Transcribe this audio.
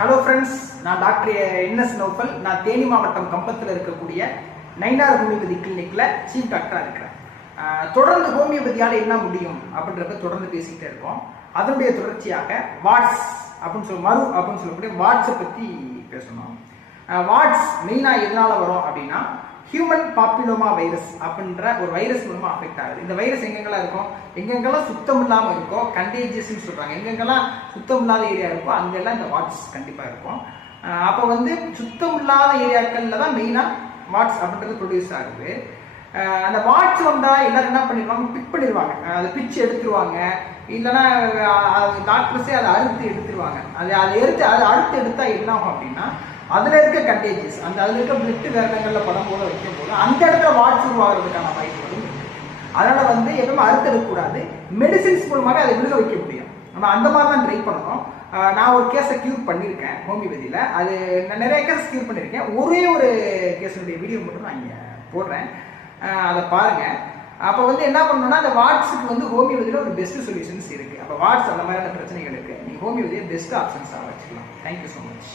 Hello friends, நான் doctor NS Naufal. நான் தேனி மாவட்டம் கம்பத்தில் இருக்கக்கூடிய நைனார் ஹோமியோபதி கிளினிக்ல சீஃப் டாக்டராக இருக்கிறேன். தொடர்ந்து ஹோமியோபதியால் என்ன முடியும் அப்படின்றத தொடர்ந்து பேசிக்கிட்டே இருக்கோம். அதனுடைய தொடர்ச்சியாக வாட்ஸ் அப்படின்னு சொல்லக்கூடிய வாட்ஸை பற்றி பேசணும். வாட்ஸ் மெயினாக எதனால வரும் அப்படின்னா, ஹியூமன் பாப்பிலோமா வைரஸ் அப்படின்ற ஒரு வைரஸ் மூலமா அஃபெக்ட் ஆகுது. இந்த வைரஸ் எங்கெங்கெல்லாம் இருக்கும், எங்கெங்கெல்லாம் சுத்தம் இல்லாமல் இருக்கோ கண்டேஜியஸ்ன்னு சொல்றாங்க, எங்கெங்கெல்லாம் சுத்தம் இல்லாத ஏரியா இருக்கோ அங்கெல்லாம் இந்த வாட்ஸ் கண்டிப்பாக இருக்கும். அப்போ சுத்தம் இல்லாத ஏரியாக்கள்ல தான் மெயினாக வாட்ஸ் அப்படின்றது ப்ரொடியூஸ் ஆகுது. அந்த வாட்ஸ் வந்தால் எல்லாரும் என்ன பண்ணிடுவாங்க, பிக் பண்ணிடுவாங்க, அதை பிச்சு எடுத்துருவாங்க. இல்லைன்னா டாக்டர்ஸே அதை அறுத்து எடுத்துருவாங்க. அதை அறுத்து எடுத்தால் என்ன ஆகும் அப்படின்னா, அதில் இருக்க கண்டேஜஸ், அதில் இருக்க பிளட் வேறு படம் போல வைக்கும் போது அந்த இடத்துல வாட்ஸ் உருவாகிறதுக்கான வாய்ப்பு இருக்கு. அதனால் எப்பவுமே அறுத்து எடுக்கக்கூடாது, மெடிசின்ஸ் மூலமாக அதை விழுக வைக்க முடியும். நம்ம அந்த மாதிரி தான் ட்ரை பண்ணணும். நான் ஒரு கேஸை க்யூர் பண்ணியிருக்கேன் ஹோமியோபதியில். அது நான் நிறைய கேஸ் க்யூர் பண்ணியிருக்கேன். ஒரே ஒரு கேஸுடைய வீடியோ மட்டும் நான் இங்கே போடுறேன், அதை பாருங்கள். அப்போ என்ன பண்ணணும்னா, அந்த வாட்ஸுக்கு ஹோமியோபதியில் ஒரு பெஸ்ட் சொல்யூஷன்ஸ் இருக்குது. அப்போ வாட்ஸ் அந்த மாதிரியான பிரச்சனைகளுக்கு நீங்கள் ஹோமியோபதியை பெஸ்ட் ஆப்ஷன்ஸாக வச்சுக்கலாம். Thank you so much.